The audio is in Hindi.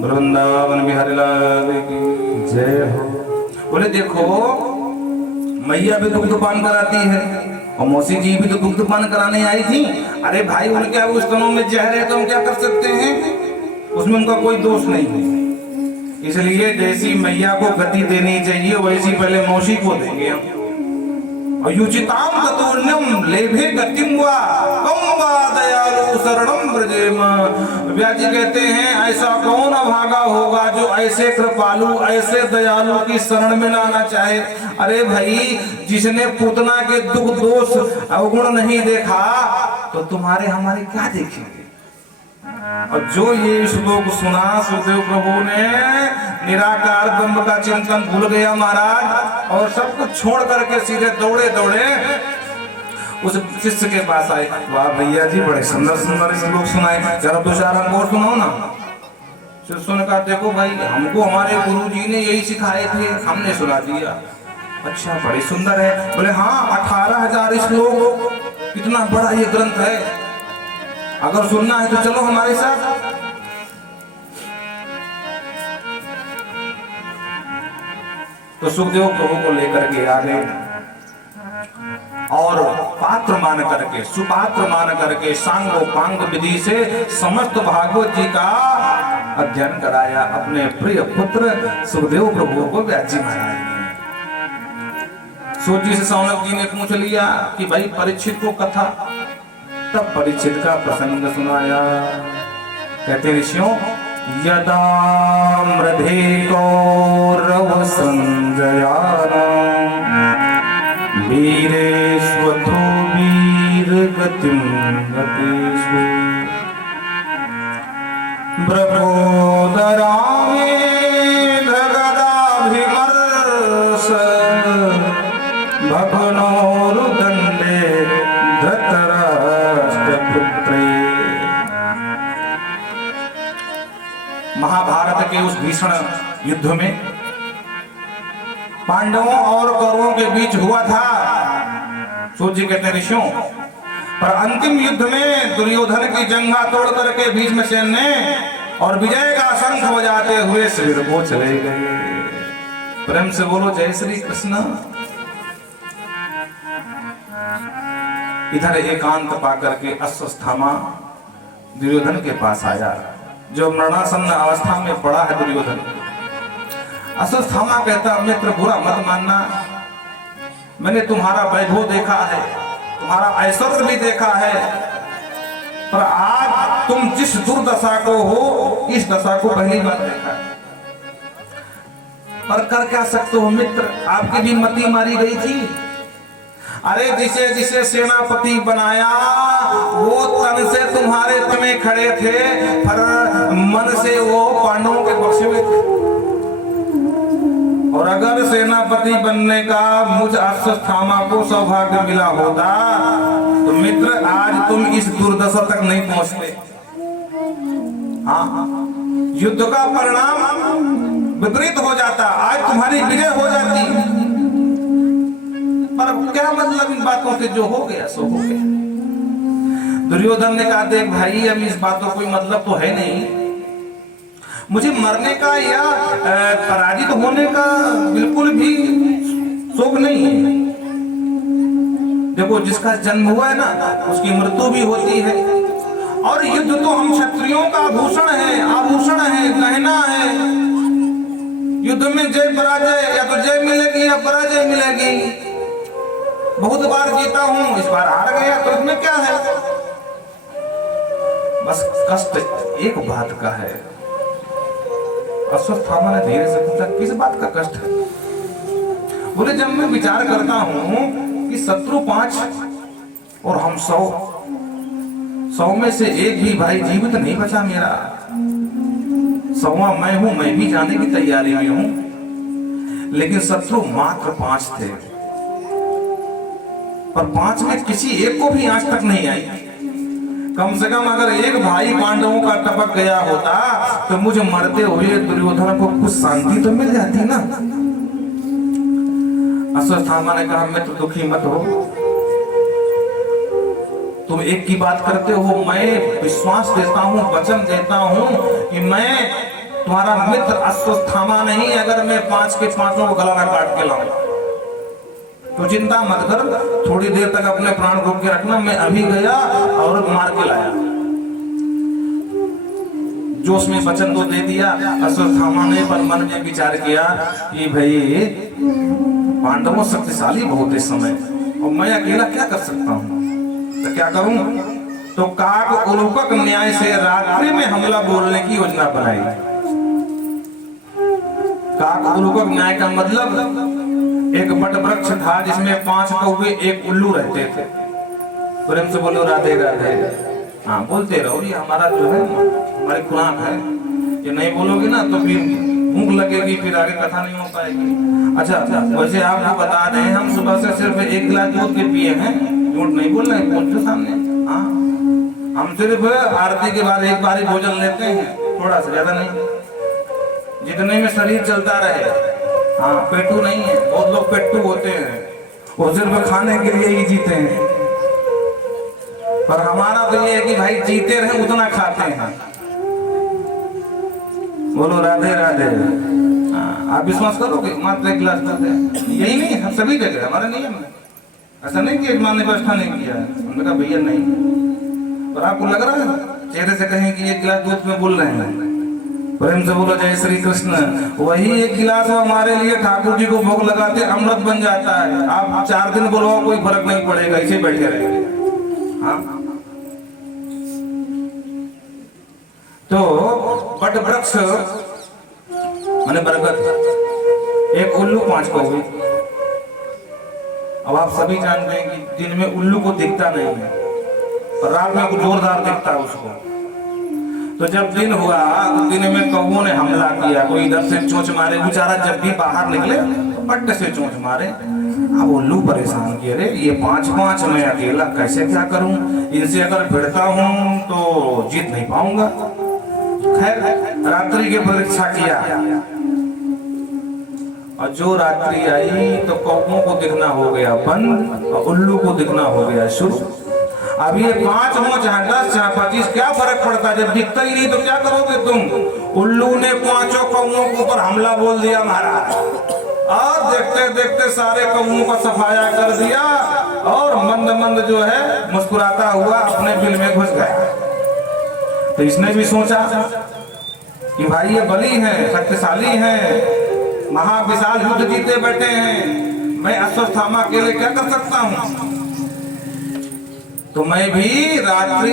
वृंदावन बिहारी लाल की जय हो। बोले देखो मैया भी दुग्ध पान कराती है और मौसी जी भी तो दुग्ध पान कराने आई थी। अरे भाई उनके उस स्तनों में जहर है तो हम क्या कर सकते हैं, उसमें उनका कोई दोष नहीं है। इसलिए जैसी मैया को गति देनी चाहिए वैसी पहले मौसी को देंगे हम। और युचिताम ततोन्यम लेभे गतिम वा कम वा दयालु शरणम ब्रजेम। व्यास जी कहते हैं ऐसा कौन अभागा होगा जो ऐसे कृपालु ऐसे दयालु की शरण में ना आना चाहे। अरे भाई जिसने पूतना के दुख दोष अवगुण नहीं देखा तो तुम्हारे हमारे क्या देखेंगे। और जो ये श्लोक सुना सुखदेव प्रभु ने निराकार ब्रह्म का चिंतन भूल गया महाराज और सब कुछ छोड़ करके सीधे दौड़े दौड़े उस शिष्य के पास आए। वाह भैया जी बड़े सुंदर सुंदर श्लोक सुनाए, जरा दो चार हमको सुनाओ ना। शिष्य ने कहा देखो भाई हमको हमारे गुरु जी ने यही सिखाए थे, हमने सुना दिया। अच्छा बड़ी सुंदर है। बोले हाँ 18,000 श्लोक, कितना बड़ा ये ग्रंथ है, अगर सुनना है तो चलो हमारे साथ। तो सुखदेव प्रभु को लेकर के आ गए और पात्र मान करके सुपात्र मान करके सांगो पांग विधि से समस्त भागवत जी का अध्ययन कराया अपने प्रिय पुत्र सुखदेव प्रभु को व्यास जी महाराज ने। सूत जी से सौनक जी ने पूछ लिया कि भाई परीक्षित को कथा, तब परीक्षित का प्रसंग सुनाया। कहते ऋषियों यदा मृधे कौरव संजयाना वीरेश्वथो वीर गतिम गतेषु ब्रभोदरामे धगदाभिमर्श भगनोरुदंडे धृतराष्ट्रपुत्रे। महाभारत के उस भीषण युद्ध में पांडवों और कौरवों के बीच हुआ था। सूत जी कहते ऋषियों पर अंतिम युद्ध में दुर्योधन की जंघा तोड़ करके भीष्मसेन ने और विजय का शंख बजाते हुए शरीर को चले गए। प्रेम से बोलो जय श्री कृष्ण। इधर एकांत पाकर के अश्वत्थामा दुर्योधन के पास आया, जो मरणासन्न अवस्था में पड़ा है दुर्योधन। अश्वत्थामा कहता मित्र बुरा मत मानना, मैंने तुम्हारा वैभव देखा है, तुम्हारा ऐश्वर्य भी देखा है, पर आज तुम जिस दुर्दशा को हो इस दशा को पहली बार देखा। पर कर क्या सकते हो मित्र, आपकी भी मति मारी गई थी। अरे जिसे जिसे सेनापति बनाया वो तन से तुम्हारे तमे खड़े थे, पर मन से वो पांडवों के पक्ष में थे। और अगर सेनापति बनने का मुझ अश्वत्थामा को सौभाग्य मिला होता तो मित्र आज तुम इस दुर्दशा तक नहीं पहुंचते। हाँ युद्ध का परिणाम विपरीत हो जाता, आज तुम्हारी विजय हो जाती। पर क्या मतलब इन बातों से, जो हो गया सो हो गया। दुर्योधन ने कहा देख भाई अब इस बात का कोई मतलब तो है नहीं, मुझे मरने का या पराजित होने का बिल्कुल भी शौक नहीं है। देखो जिसका जन्म हुआ है ना उसकी मृत्यु भी होती है, और युद्ध तो हम क्षत्रियों का आभूषण है, आभूषण है, गहना है। युद्ध में जय पराजय, या तो जय मिलेगी या पराजय मिलेगी। बहुत बार जीता हूं, इस बार हार गया तो इसमें क्या है। बस कष्ट एक बात का है। अश्वत्थामा ने धीरे से पूछा किस बात का कष्ट है। बोले जब मैं विचार करता हूं कि शत्रु 5 और हम 100 में से एक भी भाई जीवित नहीं बचा मेरा, 100वां मैं हूं, मैं भी जाने की तैयारी में हूं, लेकिन शत्रु मात्र 5 थे, पर 5 में किसी एक को भी आज तक नहीं आई। कम से कम अगर एक भाई पांडवों का टपक गया होता तो मुझे मरते हुए दुर्योधन को कुछ शांति तो मिल जाती ना। अश्वत्थामा ने कहा मित्र दुखी मत हो, तुम एक की बात करते हो, मैं विश्वास देता हूं, वचन देता हूं कि मैं तुम्हारा मित्र अश्वत्थामा नहीं, अगर मैं 5 के 5 को गला में काट के लाऊं तो चिंता मत कर, थोड़ी देर तक अपने प्राण रोक के रखना, मैं अभी गया और मार के लाया। जोश में वचन तो दे दिया। अश्वत्थामा ने पर मन में विचार किया कि भाई पांडवों शक्तिशाली बहुत इस समय, और मैं अकेला क्या कर सकता हूँ, तो क्या करूं? तो काक उलूकक न्याय से रात्रि में हमला बोलने की योजना बनाई। काक उलूकक न्याय का मतलब एक बट वृक्ष था जिसमें 5 कौवे 1 उल्लू रहते थे। प्रेम से बोलो राधे राधे। हाँ बोलते रहो, ये हमारा जो है हमारी खुराक है, ये नहीं बोलोगे ना तो फिर भूख लगेगी, फिर आगे कथा नहीं हो पाएगी। अच्छा वैसे आपको बता रहे हैं, हम सुबह से सिर्फ 1 गिलास दूध के पिए हैं, झूठ नहीं बोल रहे हैं सामने। हाँ हम सिर्फ आरती के बाद 1 बार ही भोजन लेते हैं, थोड़ा सा, ज्यादा नहीं, जितने में शरीर चलता रहे। हाँ पेटू नहीं है, बहुत लोग पेटू होते हैं, वो सिर्फ खाने के लिए ही जीते हैं, पर हमारा तो ये है कि भाई जीते रहे उतना खाते हैं। बोलो राधे राधे। आप विश्वास करोगे मात्र 1 गिलास दूध है, यही नहीं हम सभी जगह हमारे नियम है, ऐसा नहीं कि मान ने व्यवस्था नहीं किया। हमने कहा भैया नहीं, पर आपको लग रहा है चेहरे से कहें कि 1 गिलास दूध में बोल रहे हैं। प्रेम से बोलो जय श्री कृष्ण। वही 1 गिलास हमारे लिए ठाकुर जी को भोग लगाते अमृत बन जाता है। आप 4 दिन बोलो कोई फर्क नहीं पड़ेगा, इसे बैठे रहेंगे। हाँ तो बट वृक्ष माने बरगद, 1 उल्लू 5 कौवे। अब आप सभी जानते हैं कि दिन में उल्लू को दिखता नहीं है, पर रात में कुछ जोरदार दिखता है उसको। तो जब दिन हुआ तो दिन में कौवों ने हमला किया, कोई इधर से चोंच मारे, बेचारा जब भी बाहर निकले तो पट्टे से चोंच मारे। अब उल्लू परेशान किए, अरे ये 5 मैं अकेला कैसे क्या करूं, इनसे अगर भिड़ता हूं तो जीत नहीं पाऊंगा। खैर रात्रि की परीक्षा किया, और जो रात्रि आई तो कौवों को दिखना हो गया बंद और उल्लू को दिखना हो गया शुरू। अब ये 5 हो चाहे 10 चाहे 25 क्या फर्क पड़ता है, जब दिखता ही नहीं तो क्या करोगे तुम। उल्लू ने 5 कौवों के ऊपर हमला बोल दिया महाराज, और देखते देखते सारे कौवों का सफाया कर दिया, और मंद मंद जो है मुस्कुराता हुआ अपने बिल में घुस गया। तो इसने भी सोचा कि भाई ये बली है, शक्तिशाली है, महाविशाल युद्ध जीते बैठे हैं, मैं अश्वत्थामा अकेले क्या कर सकता हूं, तो मैं भी रात्रि